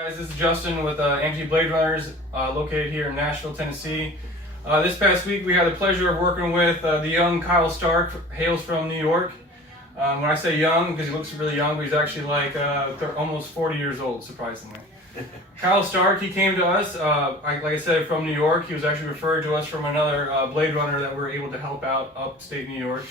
Guys, this is Justin with AMG Blade Runners, located here in Nashville, Tennessee. This past week we had the pleasure of working with the young Kyle Stark, hails from New York. When I say young, because he looks really young, but he's actually like almost 40 years old, surprisingly. Kyle Stark, he came to us, like I said, from New York. He was actually referred to us from another Blade Runner that we were able to help out upstate New York.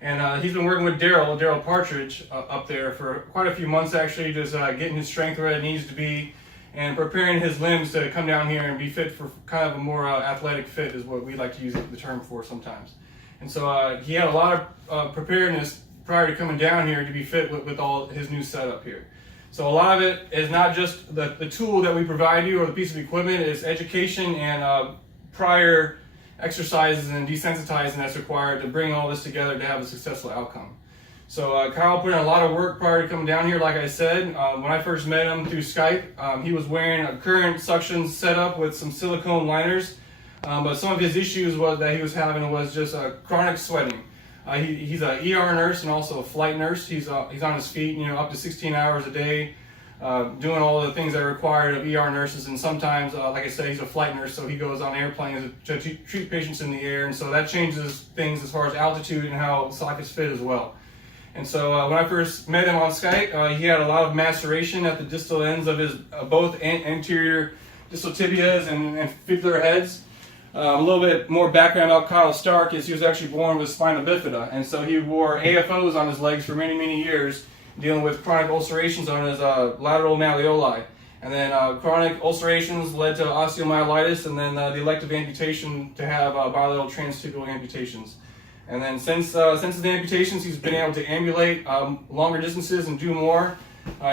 And he's been working with Daryl Partridge up there for quite a few months actually, just getting his strength where it needs to be and preparing his limbs to come down here and be fit for kind of a more athletic fit is what we like to use the term for sometimes. And so he had a lot of preparedness prior to coming down here to be fit with all his new setup here. So a lot of it is not just the tool that we provide you or the piece of equipment, it's education and prior exercises and desensitizing that's required to bring all this together to have a successful outcome. So Kyle put in a lot of work prior to coming down here, like I said. When I first met him through Skype, he was wearing a current suction setup with some silicone liners, but some of his issues that he was having was just chronic sweating. He's an ER nurse and also a flight nurse. He's on his feet, up to 16 hours a day, doing all the things that are required of ER nurses, and sometimes, like I said, he's a flight nurse, so he goes on airplanes to treat patients in the air, and so that changes things as far as altitude and how sockets fit as well. And so when I first met him on Skype, he had a lot of maceration at the distal ends of his both anterior distal tibias and fibular heads. A little bit more background about Kyle Stark is he was actually born with spina bifida, and so he wore AFOs on his legs for many years, dealing with chronic ulcerations on his lateral malleoli. And then chronic ulcerations led to osteomyelitis, and then the elective amputation to have bilateral transtibial amputations. And then since his amputations, he's been able to ambulate longer distances and do more.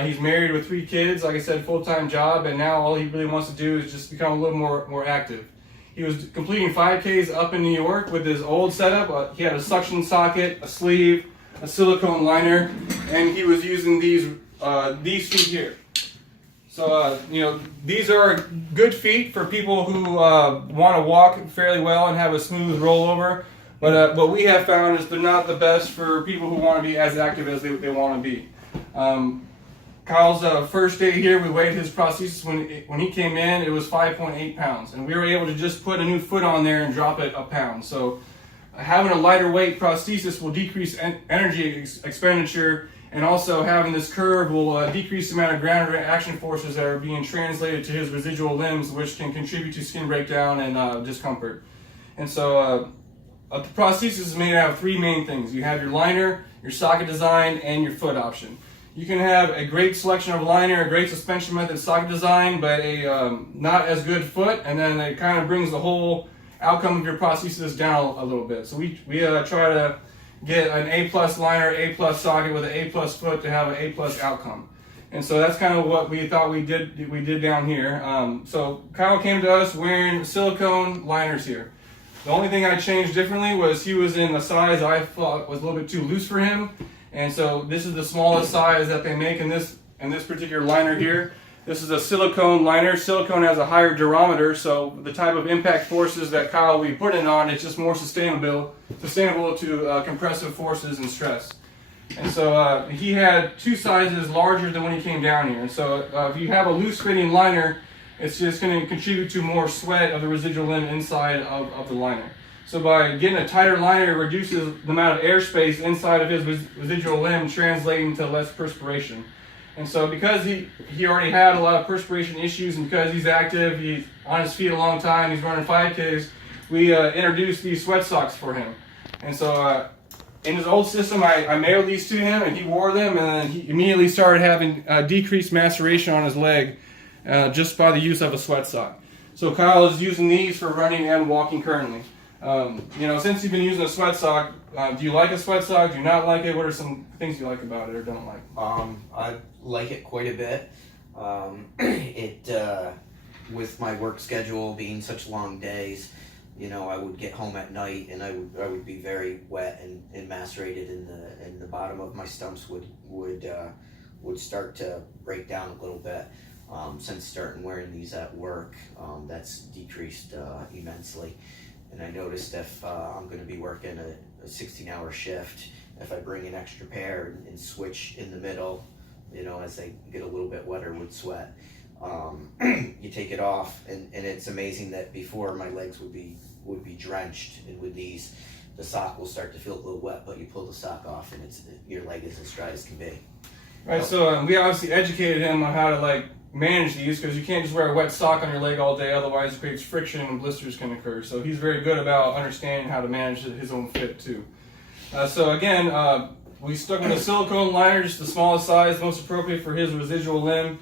He's married with 3 kids, like I said, full-time job, and now all he really wants to do is just become a little more active. He was completing 5Ks up in New York with his old setup. He had a suction socket, a sleeve, a silicone liner, and he was using these feet here. So these are good feet for people who want to walk fairly well and have a smooth rollover. But what we have found is they're not the best for people who want to be as active as they want to be. Kyle's first day here, we weighed his prosthesis when he came in. It was 5.8 pounds, and we were able to just put a new foot on there and drop it a pound. So having a lighter weight prosthesis will decrease energy expenditure, and also having this curve will decrease the amount of ground reaction forces that are being translated to his residual limbs, which can contribute to skin breakdown and discomfort. And so the prosthesis is made out of 3 main things. You have your liner, your socket design, and your foot option. You can have a great selection of liner, a great suspension method socket design, but a not as good foot, and then it kind of brings the whole outcome of your prosthesis down a little bit. So we try to get an A+ liner, A+ socket with an A+ foot to have an A+ outcome. And so that's kind of what we thought we did down here. So Kyle came to us wearing silicone liners here. The only thing I changed differently was he was in a size I thought was a little bit too loose for him. And so this is the smallest size that they make in this particular liner here. This is a silicone liner. Silicone has a higher durometer, so the type of impact forces that Kyle will be putting on, it's just more sustainable to compressive forces and stress. And so he had 2 sizes larger than when he came down here. And so if you have a loose fitting liner, it's just going to contribute to more sweat of the residual limb inside of the liner. So by getting a tighter liner, it reduces the amount of airspace inside of his residual limb, translating to less perspiration. And so because he already had a lot of perspiration issues, and because he's active, he's on his feet a long time, he's running 5Ks, we introduced these sweat socks for him. And so in his old system, I mailed these to him, and he wore them, and then he immediately started having decreased maceration on his leg just by the use of a sweat sock. So Kyle is using these for running and walking currently. Since you've been using a sweat sock, do you like a sweat sock? Do you not like it? What are some things you like about it or don't like? I like it quite a bit. With my work schedule being such long days, I would get home at night and I would be very wet and macerated, and the bottom of my stumps would start to break down a little bit. Since starting wearing these at work, that's decreased immensely. And I noticed if I'm going to be working a 16-hour shift, if I bring an extra pair and switch in the middle, as they get a little bit wetter with sweat, You take it off, and it's amazing that before my legs would be drenched, and with these, the sock will start to feel a little wet, but you pull the sock off, and your leg is as dry as can be. Right. So we obviously educated him on how to like manage these, because you can't just wear a wet sock on your leg all day, otherwise it creates friction and blisters can occur. So he's very good about understanding how to manage his own fit too. So again, we stuck with a silicone liner, just the smallest size, most appropriate for his residual limb.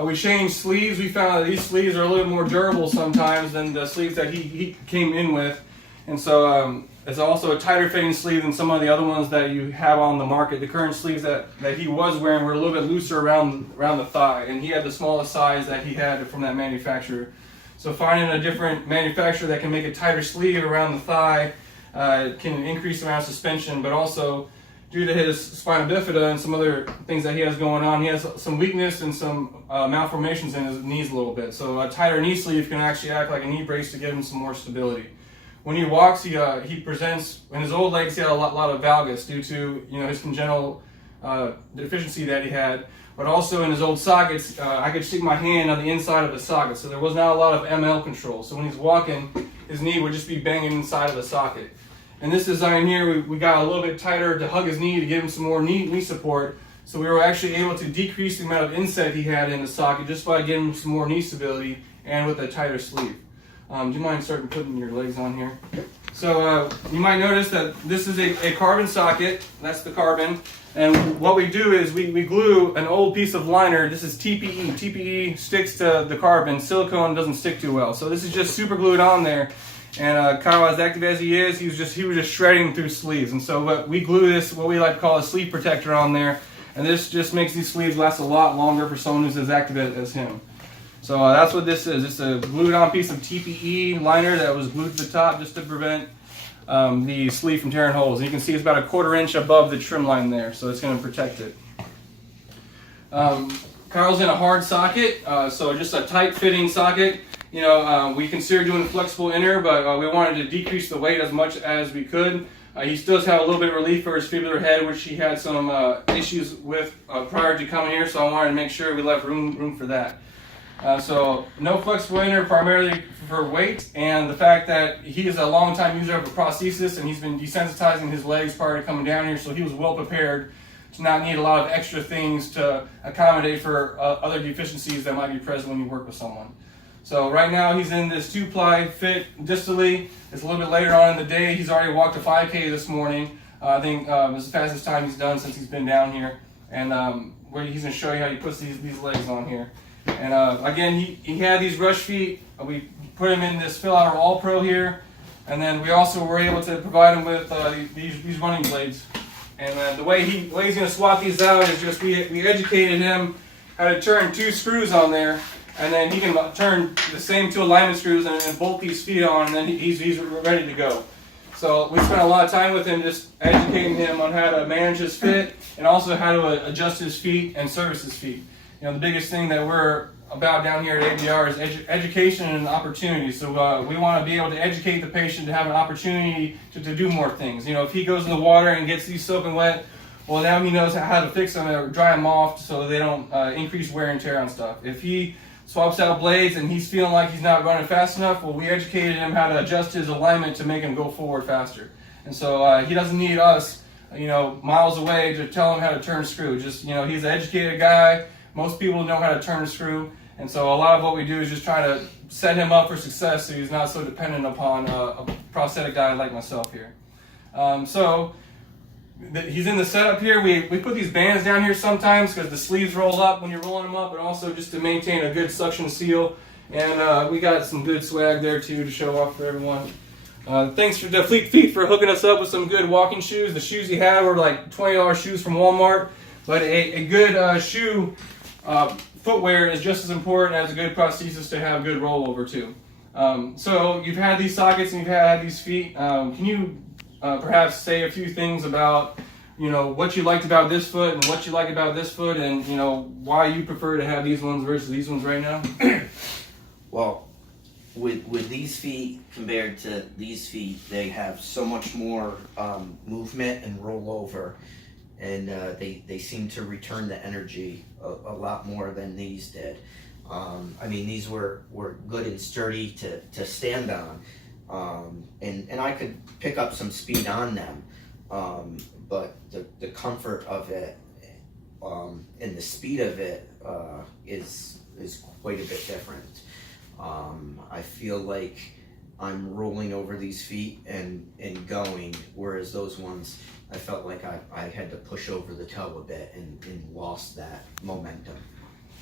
We changed sleeves. We found that these sleeves are a little more durable sometimes than the sleeves that he came in with. And so it's also a tighter fitting sleeve than some of the other ones that you have on the market. The current sleeves that he was wearing were a little bit looser around the thigh, and he had the smallest size that he had from that manufacturer. So finding a different manufacturer that can make a tighter sleeve around the thigh can increase the amount of suspension, but also due to his spina bifida and some other things that he has going on, he has some weakness and some malformations in his knees a little bit. So a tighter knee sleeve can actually act like a knee brace to give him some more stability. When he walks, he presents, in his old legs he had a lot of valgus due to his congenital deficiency that he had, but also in his old sockets, I could stick my hand on the inside of the socket, so there was not a lot of ML control. So when he's walking, his knee would just be banging inside of the socket. In this design here, we got a little bit tighter to hug his knee to give him some more knee support. So we were actually able to decrease the amount of inset he had in the socket just by giving him some more knee stability and with a tighter sleeve. Do you mind starting putting your legs on here? So you might notice that this is a carbon socket. That's the carbon. And what we do is we glue an old piece of liner. This is TPE. TPE sticks to the carbon. Silicone doesn't stick too well. So this is just super glued on there. And Kyle, as active as he is, he was just shredding through sleeves. And so we glue this, what we like to call a sleeve protector, on there. And this just makes these sleeves last a lot longer for someone who's as active as him. So that's what this is. It's a glued on piece of TPE liner that was glued to the top just to prevent the sleeve from tearing holes. And you can see it's about a 1/4 inch above the trim line there, so it's going to protect it. Kyle's in a hard socket, so just a tight fitting socket. We considered doing a flexible inner, but we wanted to decrease the weight as much as we could. He still does have a little bit of relief for his fibular head, which he had some issues with prior to coming here, so I wanted to make sure we left room for that. So no flexible inner, primarily for weight, and the fact that he is a long time user of a prosthesis and he's been desensitizing his legs prior to coming down here, so he was well prepared to not need a lot of extra things to accommodate for other deficiencies that might be present when you work with someone. So right now he's in this 2-ply fit distally. It's a little bit later on in the day. He's already walked a 5K this morning. I think it's the fastest time he's done since he's been down here. And where he's going to show you how he puts these legs on here. And again, he had these rush feet. We put him in this Fill Outer All Pro here. And then we also were able to provide him with these running blades. And the way he's going to swap these out is just we educated him how to turn 2 screws on there. And then he can turn the same 2 alignment screws and bolt these feet on, and then he's ready to go. So we spent a lot of time with him just educating him on how to manage his fit and also how to adjust his feet and service his feet. The biggest thing that we're about down here at ABR is education and opportunity. So we want to be able to educate the patient to have an opportunity to do more things. If he goes in the water and gets these soaking wet, well, now he knows how to fix them or dry them off so they don't increase wear and tear on stuff. If he swaps out blades and he's feeling like he's not running fast enough, well, we educated him how to adjust his alignment to make him go forward faster. And so he doesn't need us, miles away to tell him how to turn a screw. Just, he's an educated guy. Most people know how to turn a screw. And so a lot of what we do is just try to set him up for success so he's not so dependent upon a prosthetic guy like myself here. He's in the setup here. We put these bands down here sometimes because the sleeves roll up when you're rolling them up, but also just to maintain a good suction seal. And we got some good swag there too to show off for everyone. Thanks to the Fleet Feet for hooking us up with some good walking shoes. The shoes he had were like $20 shoes from Walmart, but a good shoe footwear is just as important as a good prosthesis to have good rollover too. So you've had these sockets and you've had these feet. Can you perhaps say a few things about what you liked about this foot and what you like about this foot, and why you prefer to have these ones versus these ones right now? Well, with these feet compared to these feet, they have so much more movement and rollover, and they seem to return the energy a lot more than these did. I mean, these were good and sturdy to stand on, and I could pick up some speed on them, but the comfort of it and the speed of it is quite a bit different. I feel like I'm rolling over these feet and going, whereas those ones, I felt like I had to push over the toe a bit and lost that momentum.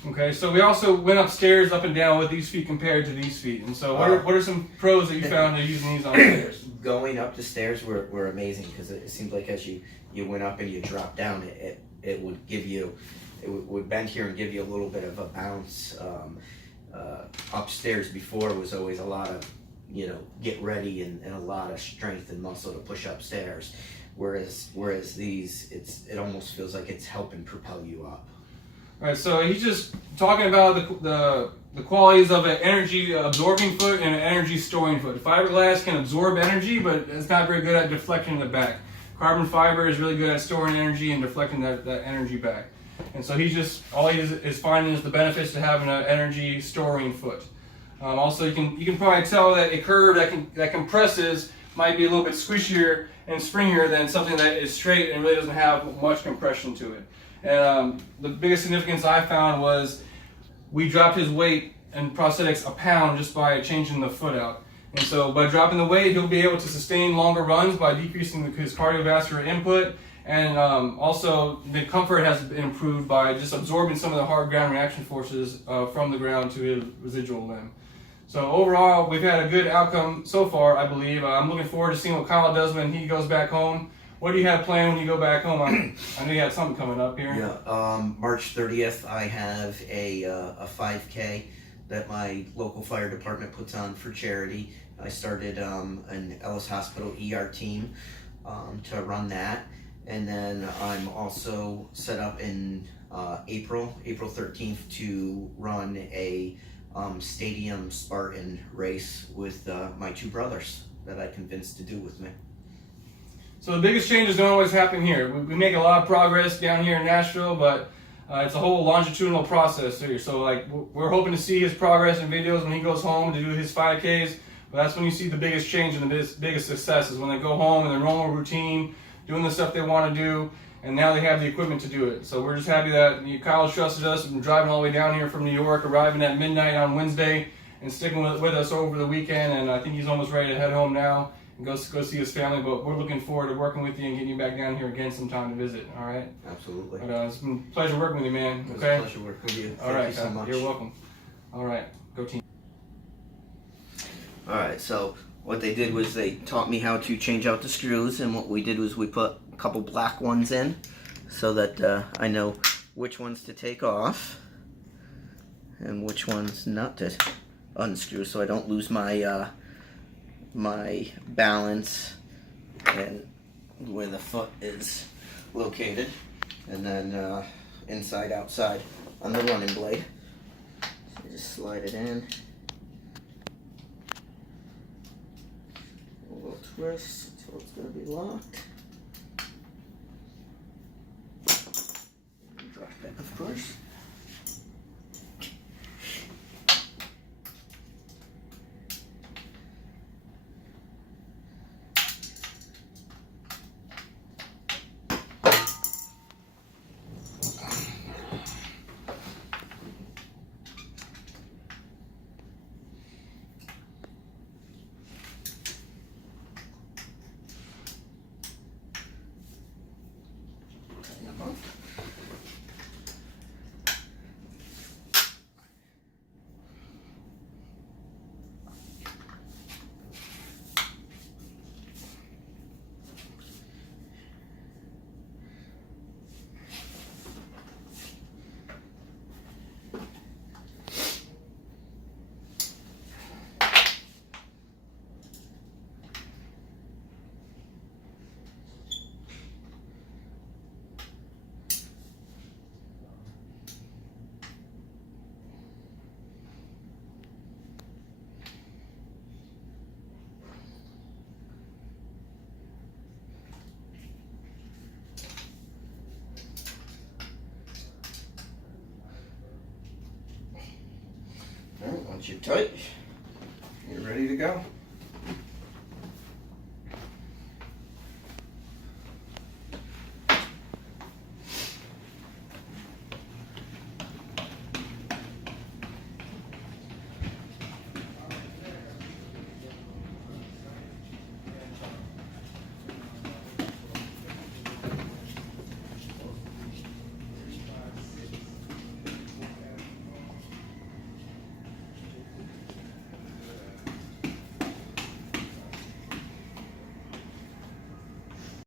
Okay, so we also went upstairs, up and down with these feet compared to these feet. And so what are some pros that you found of using these on stairs? Going up the stairs were amazing, because it seemed like as you went up and you dropped down, it would give you, it would bend here and give you a little bit of a bounce. Upstairs before was always a lot of, get ready and a lot of strength and muscle to push upstairs. Whereas these, it almost feels like it's helping propel you up. All right, so he's just talking about the qualities of an energy absorbing foot and an energy storing foot. Fiberglass can absorb energy, but it's not very good at deflecting the back. Carbon fiber is really good at storing energy and deflecting that energy back. And so all he is finding is the benefits to having an energy storing foot. Also, you can probably tell that a curve that compresses might be a little bit squishier and springier than something that is straight and really doesn't have much compression to it. And the biggest significance I found was we dropped his weight in prosthetics a pound just by changing the foot out. And so by dropping the weight, he'll be able to sustain longer runs by decreasing his cardiovascular input. And also the comfort has been improved by just absorbing some of the hard ground reaction forces from the ground to his residual limb. So overall, we've had a good outcome so far, I believe. I'm looking forward to seeing what Kyle does when he goes back home. What do you have planned when you go back home? I know you have something coming up here. Yeah, March 30th, I have a 5K that my local fire department puts on for charity. I started an Ellis Hospital ER team to run that. And then I'm also set up in April 13th, to run a stadium Spartan race with my two brothers that I convinced to do with me. So the biggest changes don't always happen here. We make a lot of progress down here in Nashville, but it's a whole longitudinal process here. So like we're hoping to see his progress in videos when he goes home to do his 5Ks. But that's when you see the biggest change and the biggest success is when they go home in their normal routine, doing the stuff they want to do, and now they have the equipment to do it. So we're just happy that Kyle trusted us and driving all the way down here from New York, arriving at midnight on Wednesday, and sticking with us over the weekend. And I think he's almost ready to head home now and go see his family. But we're looking forward to working with you and getting you back down here again sometime to visit. All right? Absolutely. But, it's been a pleasure working with you, man. It was Okay? a pleasure working with you. All right. Thank you so much. You're welcome. All right. Go team. All right, so what they did was they taught me how to change out the screws, and what we did was we put a couple black ones in so that I know which ones to take off and which ones not to unscrew, so I don't lose my my balance and where the foot is located. And then inside, outside on the running blade. So you just slide it in. A little twist until it's going to be locked. Drop back, of course. Get you tight. You're ready to go.